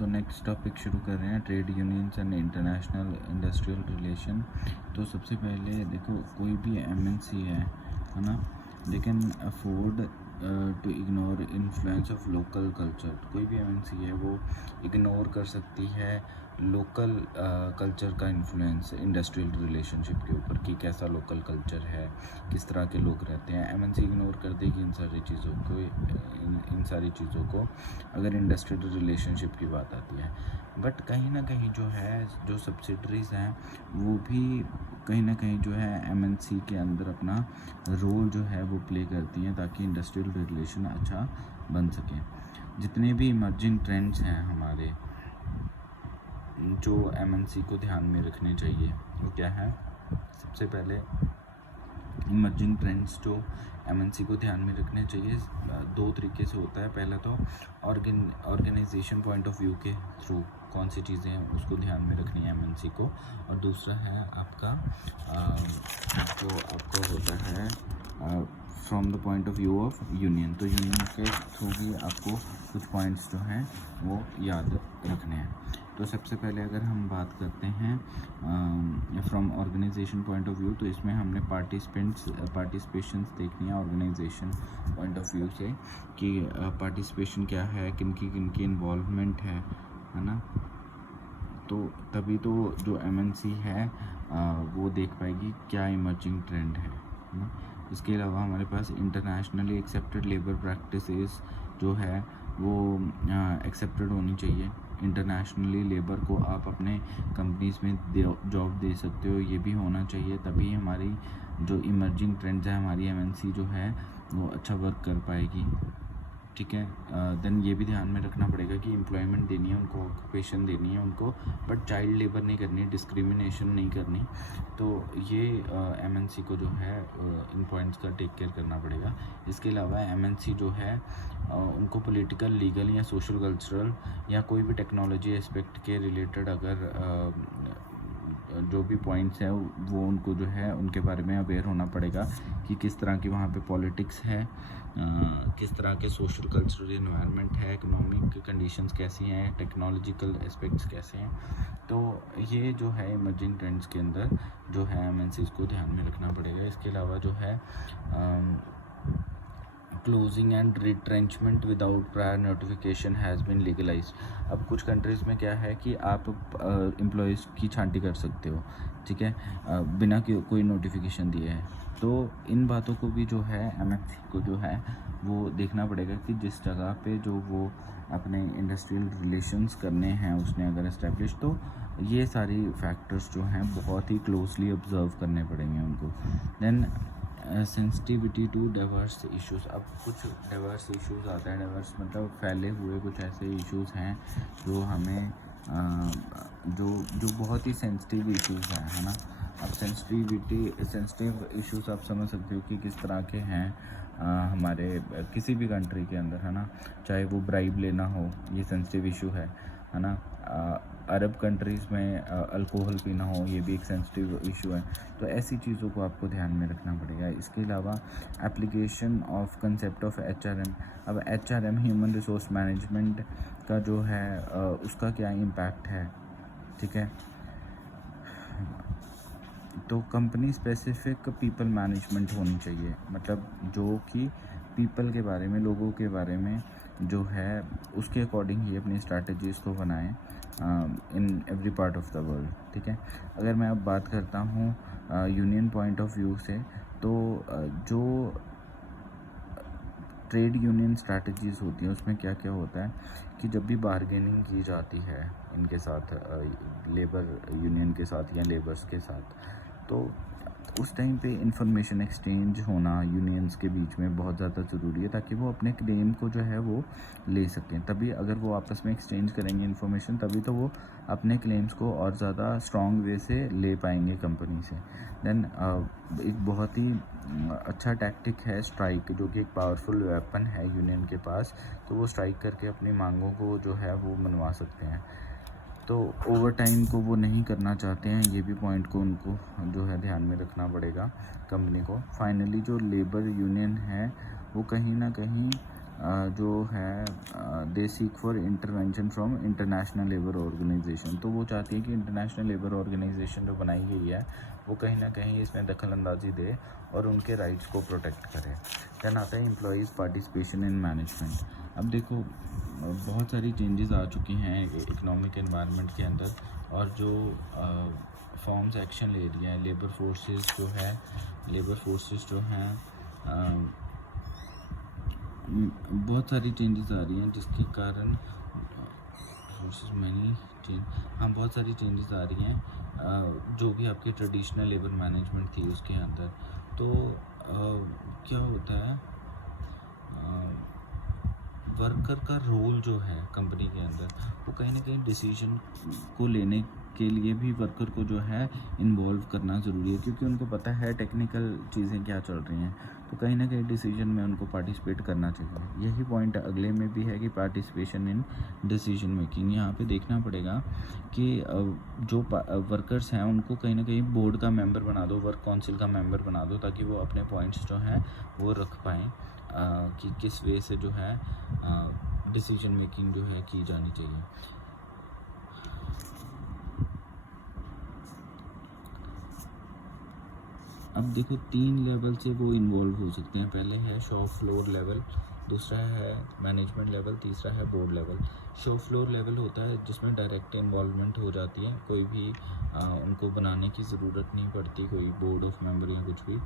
So next topic शुरू कर रहे हैं, trade unions and international industrial relation. तो सबसे पहले देखो, कोई भी एमएनसी है ना, they can afford to ignore influence of local culture. कोई भी एमएनसी है वो इग्नोर कर सकती है लोकल कल्चर का इन्फ्लुएंस इंडस्ट्रियल रिलेशनशिप के ऊपर, कि कैसा लोकल कल्चर है, किस तरह के लोग रहते हैं। एमएनसी इग्नोर कर देगी इन सारी चीज़ों को अगर इंडस्ट्रियल रिलेशनशिप की बात आती है। बट कहीं ना कहीं जो है, जो सब्सिडरीज़ हैं वो भी कहीं ना कहीं जो है एमएनसी के अंदर अपना रोल जो है वो प्ले करती हैं, ताकि इंडस्ट्रियल रिलेशन अच्छा बन सके। जितने भी इमर्जिंग ट्रेंड्स हैं हमारे, जो एमएनसी को ध्यान में रखने चाहिए, वो क्या है? सबसे पहले इमर्जिंग ट्रेंड्स जो एमएनसी को ध्यान में रखने चाहिए, दो तरीके से होता है। पहला तो ऑर्गेनाइजेशन पॉइंट ऑफ व्यू के थ्रू कौन सी चीज़ें हैं उसको ध्यान में रखनी है एमएनसी को, और दूसरा है आपका जो आपका होता है from the point of view of union. तो यूनियन के थ्रू भी आपको कुछ पॉइंट्स जो हैं वो याद रखने हैं। तो सबसे पहले अगर हम बात करते हैं from organisation point of view, तो इसमें हमने पार्टिसिपेशंस देखनी है ऑर्गेनाइजेशन पॉइंट ऑफ व्यू से, कि पार्टिसिपेशन क्या है, किन की इन्वॉल्वमेंट है ना। तो तभी तो जो एमएनसी है वो देख पाएगी क्या इमर्जिंग ट्रेंड है ना। इसके अलावा हमारे पास इंटरनेशनली एक्सेप्टेड लेबर प्रैक्टिसेस जो है वो एक्सेप्टेड होनी चाहिए। इंटरनेशनली लेबर को आप अपने कंपनीज़ में जॉब दे सकते हो, ये भी होना चाहिए। तभी हमारी जो इमर्जिंग ट्रेंड्स है, हमारी एमएनसी जो है वो अच्छा वर्क कर पाएगी। ठीक है। देन ये भी ध्यान में रखना पड़ेगा कि एम्प्लॉयमेंट देनी है उनको, ऑक्यूपेशन देनी है उनको, बट चाइल्ड लेबर नहीं करनी, डिस्क्रिमिनेशन नहीं करनी। तो ये एमएनसी को जो है इन पॉइंट्स का टेक केयर करना पड़ेगा। इसके अलावा एमएनसी जो है उनको पॉलिटिकल, लीगल या सोशल कल्चरल या कोई भी टेक्नोलॉजी एस्पेक्ट के रिलेटेड अगर जो भी पॉइंट्स हैं वो उनको जो है उनके बारे में अवेयर होना पड़ेगा, कि किस तरह की वहाँ पे पॉलिटिक्स है, किस तरह के सोशल कल्चरल इन्वायरमेंट है, इकोनॉमिक कंडीशंस कैसी हैं, टेक्नोलॉजिकल एस्पेक्ट्स कैसे हैं। तो ये जो है इमर्जिंग ट्रेंड्स के अंदर जो है एमएनसीज़ को ध्यान में रखना पड़ेगा। इसके अलावा जो है closing and retrenchment without prior notification has been legalised. अब कुछ कंट्रीज़ में क्या है कि आप एम्प्लॉयज़ की छांटी कर सकते हो, ठीक है, बिना कोई नोटिफिकेशन दिए है। तो इन बातों को भी जो है एमएनसी को जो है वो देखना पड़ेगा, कि जिस जगह पे जो वो अपने इंडस्ट्रियल रिलेशंस करने हैं उसने अगर इस्टेब्लिश, तो ये सारी फैक्टर्स जो हैं बहुत ही क्लोजली ऑब्जर्व करने पड़ेंगे उनको। Then sensitivity to diverse issues. अब कुछ डाइवर्स इश्यूज़ आते हैं, डाइवर्स मतलब फैले हुए कुछ ऐसे इश्यूज़ हैं जो हमें जो बहुत ही सेंसिटिव इश्यूज़ हैं, है ना। अब सेंसिटिव इश्यूज़ आप समझ सकते हो कि किस तरह के हैं हमारे किसी भी कंट्री के अंदर, है ना। चाहे वो ब्राइब लेना हो, ये सेंसिटिव इशू है ना। अरब कंट्रीज़ में अल्कोहल पीना हो, ये भी एक सेंसिटिव इशू है। तो ऐसी चीज़ों को आपको ध्यान में रखना पड़ेगा। इसके अलावा application of concept of HRM. अब एचआरएम ह्यूमन रिसोर्स मैनेजमेंट का जो है उसका क्या इम्पैक्ट है, ठीक है। तो कंपनी स्पेसिफिक पीपल मैनेजमेंट होनी चाहिए, मतलब जो कि पीपल के बारे में, लोगों के बारे में जो है उसके अकॉर्डिंग ही अपनी स्ट्रैटेजीज़ को बनाएं in every part of the world, ठीक है। अगर मैं अब बात करता हूँ यूनियन पॉइंट ऑफ व्यू से, तो जो ट्रेड यूनियन स्ट्रैटेजीज़ होती हैं उसमें क्या क्या होता है कि जब भी बारगेनिंग की जाती है इनके साथ, लेबर यूनियन के साथ या लेबर्स के साथ, तो उस टाइम पे इंफॉर्मेशन एक्सचेंज होना यूनियंस के बीच में बहुत ज़्यादा ज़रूरी है, ताकि वो अपने क्लेम को जो है वो ले सकें। तभी अगर वो आपस में एक्सचेंज करेंगे इन्फॉर्मेशन, तभी तो वो अपने क्लेम्स को और ज़्यादा स्ट्रॉन्ग वे से ले पाएंगे कंपनी से। देन एक बहुत ही अच्छा टैक्टिक है स्ट्राइक, जो कि एक पावरफुल वेपन है यूनियन के पास। तो वो स्ट्राइक करके अपनी मांगों को जो है वो मनवा सकते हैं। तो ओवर टाइम को वो नहीं करना चाहते हैं, ये भी पॉइंट को उनको जो है ध्यान में रखना पड़ेगा कंपनी को। फाइनली जो लेबर यूनियन है वो कहीं ना कहीं जो है they seek for intervention from international labour organisation. तो वो चाहती है कि इंटरनेशनल लेबर ऑर्गेनाइजेशन जो बनाई गई है वो कहीं ना कहीं इसमें दखल अंदाजी दे और उनके राइट्स को प्रोटेक्ट करे। देन आता है एम्प्लॉयज़ पार्टिसिपेशन इन मैनेजमेंट। अब देखो बहुत सारी चेंजेस आ चुकी हैं इकोनॉमिक एनवायरनमेंट के अंदर, और जो फॉर्म्स एक्शन ले रही है लेबर फोर्सेस जो हैं बहुत सारी चेंजेस आ रही हैं जिसके कारण बहुत सारी चेंजेस आ रही हैं जो भी आपकी ट्रेडिशनल लेबर मैनेजमेंट थी उसके अंदर। तो क्या होता है, वर्कर का रोल जो है कंपनी के अंदर वो कहीं ना कहीं डिसीजन को लेने के लिए भी वर्कर को जो है इन्वॉल्व करना ज़रूरी है, क्योंकि उनको पता है टेक्निकल चीज़ें क्या चल रही हैं। तो कहीं ना कहीं डिसीजन में उनको पार्टिसिपेट करना चाहिए। यही पॉइंट अगले में भी है कि पार्टिसिपेशन इन डिसीजन मेकिंग। यहाँ पे देखना पड़ेगा कि जो वर्कर्स हैं उनको कहीं ना कहीं बोर्ड का मेंबर बना दो, वर्क काउंसिल का मेंबर बना दो, ताकि वो अपने पॉइंट्स जो हैं वो रख पाएँ कि किस वे से जो है डिसीजन मेकिंग जो है की जानी चाहिए। अब देखो 3 लेवल से वो इन्वॉल्व हो सकते हैं। पहले है शॉप फ्लोर लेवल, दूसरा है मैनेजमेंट लेवल, तीसरा है board level. Shop floor level होता है जिसमें डायरेक्ट इन्वॉल्वमेंट हो जाती है, कोई भी उनको बनाने की ज़रूरत नहीं पड़ती, कोई बोर्ड ऑफ मेंबर या कुछ भी।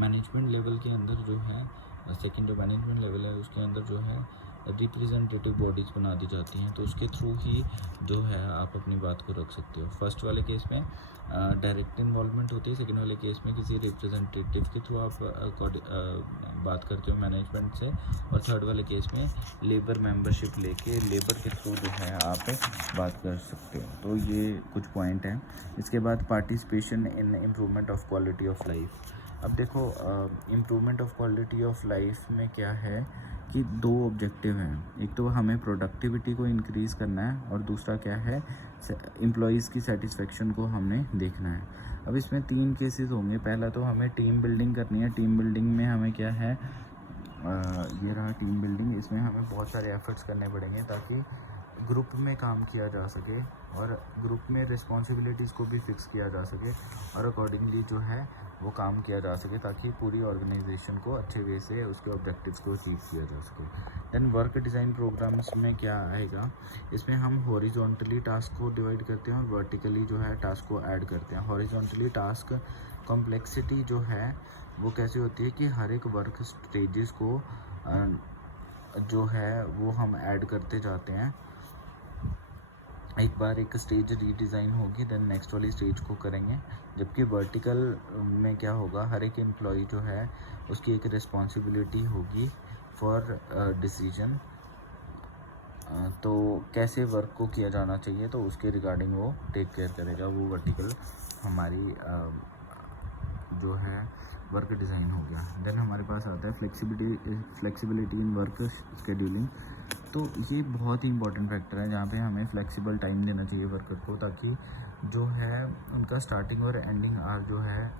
मैनेजमेंट लेवल के अंदर जो है सेकंड जो मैनेजमेंट लेवल है उसके अंदर जो है रिप्रेजेंटेटिव बॉडीज़ बना दी जाती हैं, तो उसके थ्रू ही जो है आप अपनी बात को रख सकते हो। फर्स्ट वाले केस में डायरेक्ट इन्वॉल्वमेंट होती है, सेकंड वाले केस में किसी रिप्रेजेंटेटिव के थ्रू आप बात करते हो मैनेजमेंट से, और थर्ड वाले केस में लेबर मेंबरशिप लेके लेबर के थ्रू जो है आप बात कर सकते हो। तो ये कुछ पॉइंट हैं। इसके बाद participation in improvement of quality of life. अब देखो improvement of quality of life में क्या है कि 2 ऑब्जेक्टिव हैं। एक तो हमें प्रोडक्टिविटी को इंक्रीज़ करना है और दूसरा क्या है एम्प्लॉयज़ की सेटिस्फेक्शन को हमने देखना है। अब इसमें 3 केसेस होंगे। पहला तो हमें टीम बिल्डिंग करनी है। टीम बिल्डिंग में हमें क्या है ये रहा टीम बिल्डिंग। इसमें हमें बहुत सारे एफर्ट्स करने पड़ेंगे ताकि ग्रुप में काम किया जा सके और ग्रुप में रिस्पॉन्सिबिलिटीज़ को भी फिक्स किया जा सके और अकॉर्डिंगली जो है वो काम किया जा सके, ताकि पूरी ऑर्गेनाइजेशन को अच्छे वे से उसके ऑब्जेक्टिव्स को अचीव किया जा सके। देन वर्क डिज़ाइन प्रोग्राम्स में क्या आएगा, इसमें हम हॉरिजॉन्टली टास्क को डिवाइड करते हैं और वर्टिकली जो है टास्क को ऐड करते हैं। हॉरिजॉन्टली टास्क कॉम्प्लेक्सिटी जो है वो कैसे होती है कि हर एक वर्क स्टेजेस को जो है वो हम ऐड करते जाते हैं। एक बार एक स्टेज रीडिज़ाइन होगी देन नेक्स्ट वाली स्टेज को करेंगे। जबकि वर्टिकल में क्या होगा, हर एक एम्प्लॉय जो है उसकी एक रिस्पॉन्सिबिलिटी होगी फॉर डिसीजन। तो कैसे वर्क को किया जाना चाहिए तो उसके रिगार्डिंग वो टेक केयर करेगा। वो वर्टिकल हमारी जो है वर्क डिज़ाइन हो गया। देन हमारे पास आता है फ्लेक्सिबिलिटी इन वर्क शेड्यूलिंग। तो ये बहुत ही इंपॉर्टेंट फैक्टर है जहाँ पे हमें फ्लेक्सिबल टाइम देना चाहिए वर्कर को, ताकि जो है उनका स्टार्टिंग और एंडिंग आवर जो है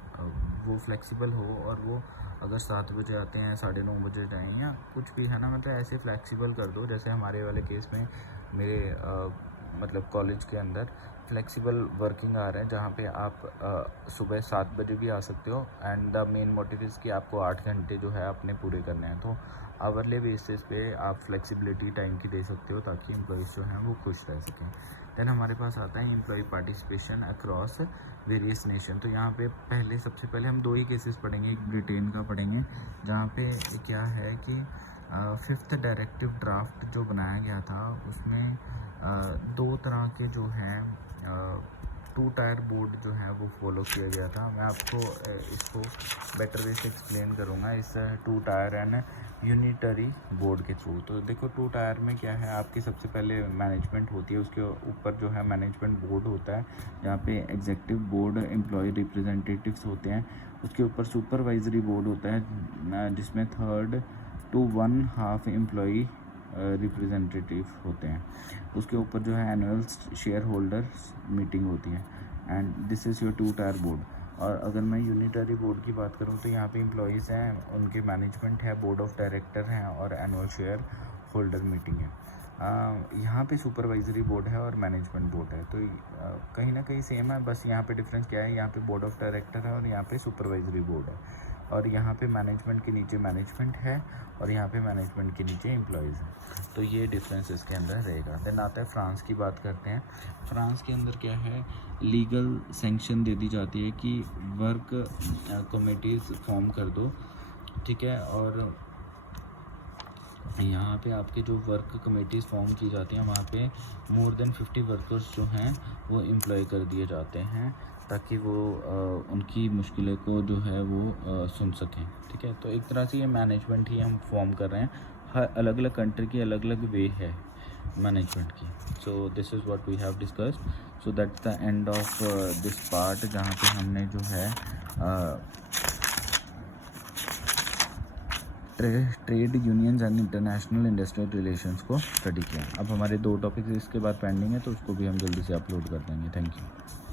वो फ्लेक्सिबल हो, और वो अगर 7 बजे आते हैं 9:30 बजे जाएँ या कुछ भी है ना, मतलब ऐसे फ्लेक्सिबल कर दो। जैसे हमारे वाले केस में मेरे मतलब कॉलेज के अंदर फ्लेक्सिबल वर्किंग आ रहा है जहाँ पे आप सुबह 7 बजे भी आ सकते हो and the main motive is कि आपको 8 घंटे जो है अपने पूरे करने हैं। तो आवरली बेसिस पे आप फ्लेक्सिबिलिटी टाइम की दे सकते हो ताकि एम्प्लॉयज़ जो हैं वो खुश रह सकें। देन हमारे पास आता है employ participation across various nation. तो यहाँ पे सबसे पहले हम 2 ही केसेस पढ़ेंगे। एक ब्रिटेन का पढ़ेंगे जहाँ पे क्या है कि 5th डायरेक्टिव ड्राफ्ट जो बनाया गया था उसमें 2 तरह के जो हैं 2 टायर बोर्ड जो है वो फॉलो किया गया था। मैं आपको इसको बेटर वे से एक्सप्लेन करूँगा इस 2 टायर एंड यूनिटरी बोर्ड के थ्रू। तो देखो 2 टायर में क्या है, आपकी सबसे पहले मैनेजमेंट होती है, उसके ऊपर जो है मैनेजमेंट बोर्ड होता है जहाँ पे एग्जीक्यूटिव बोर्ड एम्प्लॉय रिप्रेजेंटेटिव्स होते हैं। उसके ऊपर सुपरवाइजरी बोर्ड होता है जिसमें 3rd to 1/2 एम्प्लॉय रिप्रेजेंटेटिव होते हैं। उसके ऊपर जो है एनुअल शेयर होल्डर्स मीटिंग होती है and this is your 2 tyre board. और अगर मैं यूनिटरी बोर्ड की बात करूँ तो यहाँ पे एम्प्लॉयज़ हैं, उनके मैनेजमेंट है, बोर्ड ऑफ डायरेक्टर हैं और एनुअल शेयर होल्डर मीटिंग है। यहाँ पे सुपरवाइजरी बोर्ड है और मैनेजमेंट बोर्ड है, तो कहीं ना कहीं सेम है, बस यहाँ पे डिफरेंस क्या है, यहाँ पे बोर्ड ऑफ डायरेक्टर है और यहाँ पे सुपरवाइजरी बोर्ड है, और यहाँ पे मैनेजमेंट के नीचे मैनेजमेंट है और यहाँ पे मैनेजमेंट के नीचे एम्प्लॉयज़ हैं। तो ये डिफरेंस इसके अंदर रहेगा। देन आता है फ्रांस की बात करते हैं। फ्रांस के अंदर क्या है, लीगल सैंक्शन दे दी जाती है कि वर्क कमेटीज़ फॉर्म कर दो, ठीक है, और यहाँ पे आपके जो वर्क कमेटीज़ फॉर्म की जाती हैं वहाँ पे मोर देन 50 वर्कर्स जो हैं वो एम्प्लॉय कर दिए जाते हैं, ताकि वो उनकी मुश्किलें को जो है वो सुन सकें, ठीक है। तो एक तरह से ये मैनेजमेंट ही हम फॉर्म कर रहे हैं। हर अलग अलग कंट्री की अलग अलग वे है मैनेजमेंट की। So this is what we have discussed. So that's the end of this part, जहाँ पे हमने जो है trade unions and international industrial relations को स्टडी किया। अब हमारे 2 टॉपिक्स इसके बाद पेंडिंग है, तो उसको भी हम जल्दी से अपलोड कर देंगे। Thank you.